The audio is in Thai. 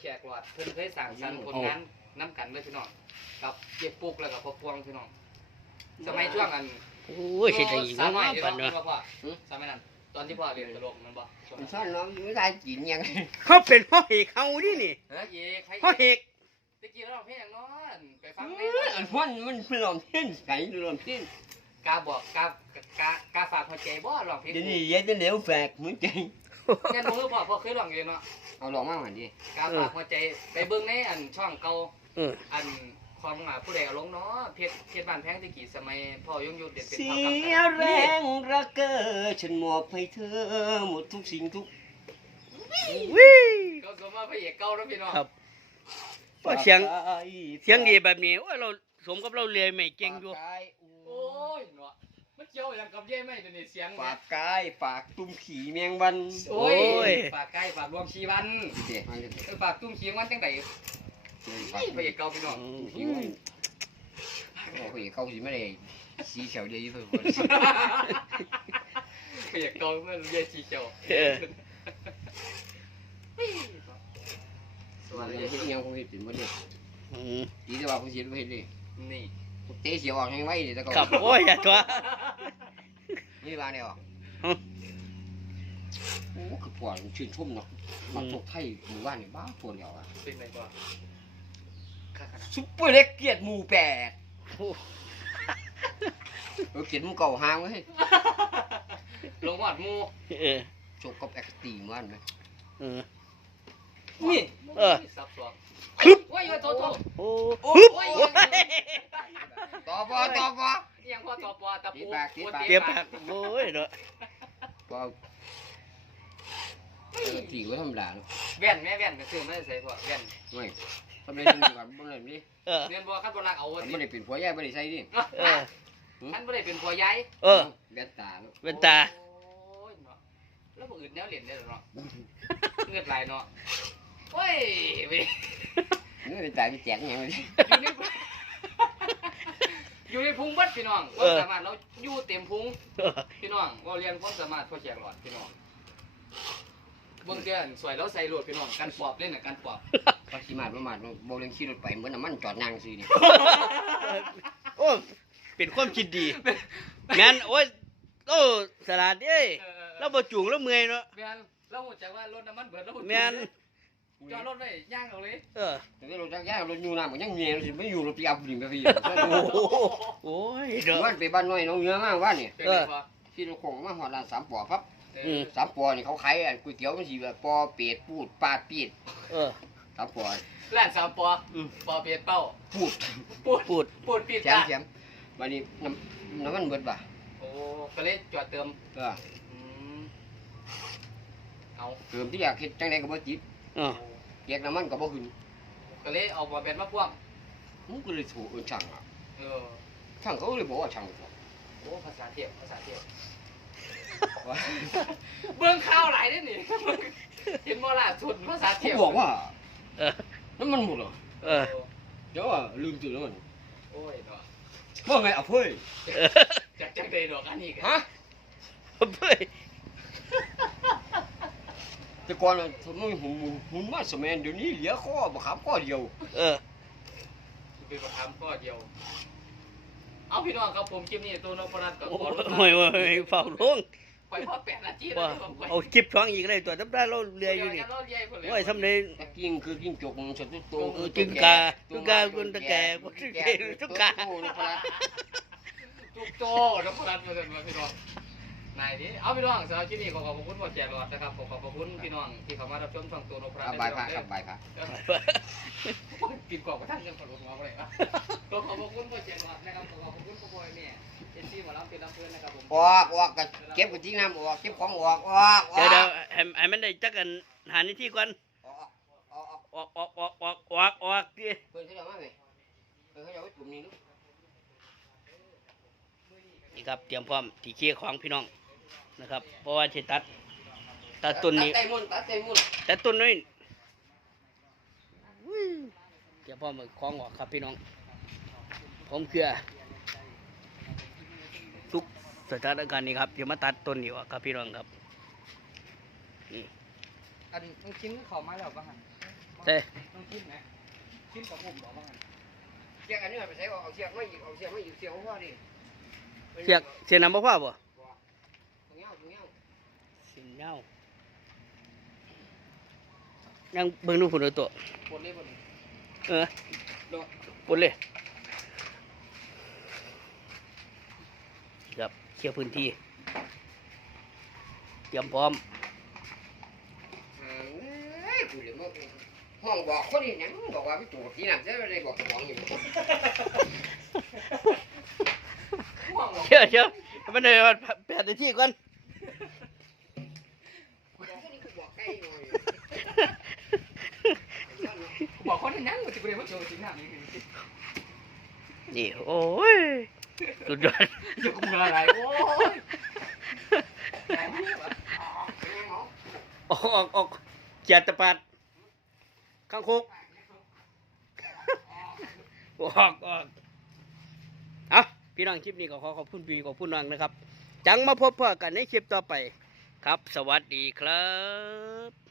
แขกหลอดเพิ่นเคยสั่งสรรค์ผลงานน้ำกันเลยพี่น้องกับเจ็บปุกแล้วกับพ่อพวงพี่น้องสมัยช่วงอันโอ้ยเสียดายอีกสาเนาะมัยปันเนาะเนาะพ่อสมัยนั้นตอนที่พ่อเรียนตลกมันบ่ช่วงมันนั้นซ่อนน้องอยู่ไม่ได้กินยังเขาเป็นพ่อเอกเขาดินี่เฮ้ยเอกให้พ่อเอกตะกี้เราร้องเพลงอย่างนอนไปฟังเอเพลงออันฟันมันเป็นลมเส้นใสดูลมเส้นกาบอกกากากาฝากหัวใจบ่ร้องเพลงเดี๋ยวนี้ยัดจะเหลวแฝกเหมือนใจ แค่รู้พ่อพ่อเคยร้องเองเนาะเอาลองมาหันดิกาฝากหัวใจไปเบิ่งในอันช่องเก่าเอออันของอ่าผู้ใดเอาลงเนาะเพชรเพชรบ้านแพงตะกี้สมัยพ่อยงยุทธเด็ดเป็นเสีเท่ากับยแรงรักเกอฉันมอบให้เธอหมดทุกสิ่งทุก วิก็สมมาพระเอกเก่าแล้วพี่น้องครับพ่อเสียงเสียงดีแบบนี้โอ้ยเราสมกับเราเรียนไม่เก่งอยู่ฝากกายโอ้ยเนาะมันเกี่ยวอย่างกับเย่ไหมเดี๋ยวนี้เสียงฝากกายฝากตุ้มขี่แมงวันโอ้ยโอ้ยฝากใกล้ฝากรวมชีวันเด็กมันจะเออฝากตุ้มเชียงวันจังไดฝากนี่พระเอกเก่าพี่น้องอืมขี่วันโอ้ยเขาสิไม่ได้สีเขียวเดียวอยู่เพิ่นพระเอกเก่าเมื่อเย่ชีเจ้าเออสวัสเดี๋ดียวเฮ็ดอิหยังคงเฮ็ดเป็นบ่ได้อืมดีแต่ว่าคงสิบ่เฮ็ดเลยนี่เตะเสียออกให้ไว้นี่แต่ก็ครับโอ้ยอย่าตัว นี่บางเนี่ยออกอืมโอ้คือปวดชื่นชมเนาะมันตกไทยหมู่บ้านนี่บ้าปวดแล้วอะเป็นไงก่อนข้าขนาดซุปเปอร์เล็กเกียรติหมู่แปดโอ้เออเกียรติหมู่เก่าห่างเว้ยลงหอดหมูเออจบกับแอคตีมันไหมเออนี่เออซับซ้อนโอ้ยโทษโทษโอ้โอ้โอ้ยยต่อปอต่อปอ ยังพอต่อปอตะปูตีปากตีปากเตรียมปากโอ้ยเนาะปอแอคตีก็ธรรมดาเนาะแว่นแม่แว่นก็ซื้อมาใส่พอแว่นไม่ทำไมถึงดีกว่าบ่ได้นี่เออเรียนบ่คันบ่รักเอามันสิบ่ได้เป็นผัวใหญ่บ่ได้ใส่ดิเออคันบ่ได้เป็นผัวใหญ่เออแว่นตาเนาะเป็นตาโอ้ยเนาะแล้วบ่อื่นแนวเล่นได้เนาะเงือดไหลเนาะโอ้ยเว้ยนี่เป็นตาที่แจกอหยังเลย อยู่ในอยู่ในพุงเบัดพี่น้องความสามารถเราอยู่เต็มพุงเออพี่น้องว่าเรียนความสามารถพ่อแจกหลอดพี่น้องเบิ่งเดือนสวยแล้วใส่โหลดพี่น้องกันปอบเล่นน่ะกันปอบปาสิมาดประมาทบ่เรื่องขี่รถไปเหมือนน้ำมันจอดนางซื้อนี่โอ้เป็นความคิดดีแม่นโอ้ยโอ้สลัดเอ้ยเออเราบ่จุงแล้วเมื่อยเนาะ แม่นเราหูจักว่ารถน้ำมันเบิดแล้วแม่น จอดรถไว้ย่างเอาเลยเออ แต่ว่ารถจักรยานรถอยู่น้ำก็ยังเมียสิไม่อยู่รถปีอัพดิ่งไปพี่โอ้โหโอ้ยเนาะวันไปบ้านน้อยน้องเนื้อมากว่านี่เป็นไงพอที่เราคงมาหอดร้านสามปอครับเออือมสามปอนี่เขาขายอันก๋วยเตี๋ยวมันสิแบบปอเป็ดปูดปลาปีดเออ สามปอ ร้านสามปออืม ปอเปียดเป้าปูดปูดพูด ปูดปีดแถมจ้าแถมวันนี้น้ำน้ำมันเบิดป่ะโอ้ก็เลยจอดเติมเอออืมเอาเติมที่อยากเฮ็ดจังไดก็บ่ติดเออเรียกน้ำมันก็บ่ขึ้นก็เลยเอาบอแบนมาพ่วงมันก็เลยโทรเอิ้นช่างอะเออช่างเขาเลยบอกว่าช่างโอ้ภาษาเทียบภาษาเทียบเบื้องข้าวหลายเด้อนี่เห็นบ่ล่ะสุดภาษาเขาเทียบบอกว่าเออน้ำมันหมดเหรอเออเดี๋ยวว่าลืมตื่นแล้วมันโอ้ยเนาะว่าไงอะเฮ้ยจากจากใดดอกอันนี้กันฮะเฮ้ย แต่ก่อนน่ะทำไมหุ่นหุ่นมาสมัยเดี๋ยวนี้เหลือข้อบักขามข้อเดียว เออ เป็นประคำข้อเดียว เอาพี่น้องครับผมคลิปนี้ตัวนพรัตน์กับโอ้ขอรถโหโอ้ยเฝ้าลงไปพ่อแปดนาทีว่าแล้วผมไปเอาคลิปช่องอีกเลยตัวน้ำได้เราเรืออยู่นี่ดี๋วเราเรื่อยพุ่นเลยโอ้ยทำได้ตะกิ้งคือกิ้งจกสตุโตเออกิ้งกากิ้งกาคุณตะแก่คุณตะแก่ตุ๊กกาทุกโตนพรัตน์มาเดินมาพี่น้อง นายนี้เอาพี่น้องสำหรับคลิปนี้ขอขอบคุณพ่อแจรอดนะครับขอขอบคุณพี่น้องที่เข้ามารับชมช่องตัวนพรัตครับน์บายพระครับบายพระกินกรอบกระทั่งกันขอรถมาเลยนะขอขอบคุณพ่อแจรอดนะครับขอขอบคุณพ่อพ่อแม่เจนซี่หมอลำเป็นลำเพื่อนนะครับผมออกออกก็เก็บกระทิ้งน้ำออกเก็บของออกออกออเดี๋ยวกเดี๋ยวให้ให้มันได้จักกันหานิที่ก่อนออกออกออกออกออกออกออกออกออกดิเพิ่นเขาจะมาไหมเพิ่นเขาจะไว้กลุ่มนี้ลูกนี่ครับเตรียมพร้อมที่เคียของพี่น้อง นะครับ เพราะว่าจะตัดตัดต้นนี้ ตัดใจมุ่นตัดใจมุ่นตัดต้นนี้อุ้ยเตรียมพร้อมเอาของออกครับพี่น้อง ผมเกลือทุกสถานการณ์นี้ครับเดี๋ยวมาตัดต้นนี้ออกครับพี่น้องครับอันชิ้นเขามาแล้วป่ะฮะจเต้ต้องคิดไหมคิดกับผมบอกว่าไงเชือกอันนี้ไปใช้เอาเชือกไม่เอาเชือกไม่อยู่เชือกของพ่อดิเสียกเสียน้ำบ่พอบ่ ตรงเงี้ยตรงเงี้ยสิเงายังเบิ่งดูพุ่นเอาตัวปวดเลยปวดเออโดดปุ่นเลยครับเคลียร์พื้นที่ เตรียมพร้อมเอ้ยกูเลยมาห้องบอกคนนี้ยังบอกว่าพี่ตู่ที่นั่นจะได้บอกของอยู่ห่วงบอกเชื่อเชื่อมันเลยว่าแปดนาทีก่อน บอกคนนี้กู บอกคนนั้นนั่งมันจะไปเรียนว่าโจจริงหน้านี้คือนี่โอ้ยสุดยอดอยู่กับมึงอะไรโอ้ยออกออกออกเจียดตะปัดข้างคุกออกออกเอาพี่น้องคลิปนี้ก็ขอขอบคุณพี่ขอบคุณน้องนะครับ จังมาพบเพื่อกันในคลิปต่อไป ครับสวัสดีครับ